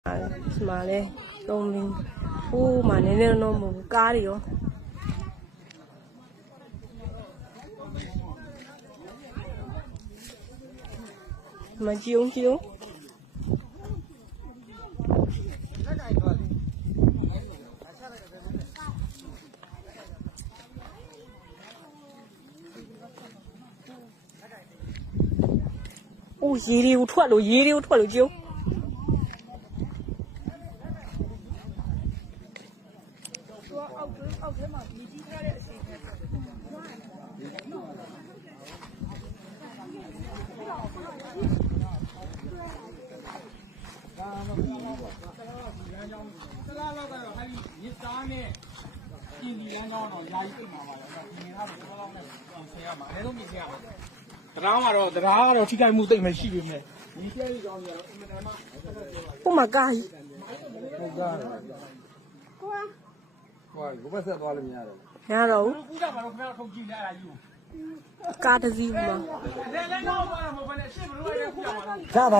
ဒီမှာလဲသုံးလင်းဟိုးမှာနည်းနည်းတော့မဟုတ်ဘူးကားတွေရောမကြည့်အောင်အိုးရေတွေကိုထွက်လို့ကြည့်အောင်အောက်ထဲမှာမြည်ကြီးထားတဲ့အစီအစဉ်ဒါမှမဟုတ်ဘူး။ဆရာကဒီလမ်းကြောင်းဆရာလောက်ကတော့ဟာဒီရစ်သားနဲ့ပြင်ဒီလမ်းကြောင်းတော့ယာယီပြိတ်မှာပါလေ။ဒီနေတာတော့လောက်နဲ့ဆရာမှာအဲလိုမြင်ရမှာ။တရားကတော့ထိခိုက်မှုတိတ်မရှိပြီမဲ့။ဒီကျဲကြီးကြောင်းကြတော့အင်မတန်မှဟိုမှာကားကြီးဟုတ်ကဲ့ကိုဘက်ဆက်သွားလို့မရတော့ဘူးရတော့ဘူး ဘူးကဘာလို့ခင်ဗျားထုတ်ကြည့်လဲအဲ့ဒါကြီးကို ကားတစ်စီးမှာ လမ်းကြောင်းသွားတော့မဟုတ်ဘဲနဲ့အရှင်းမလို့ရတဲ့ခုရမှာဒါပါ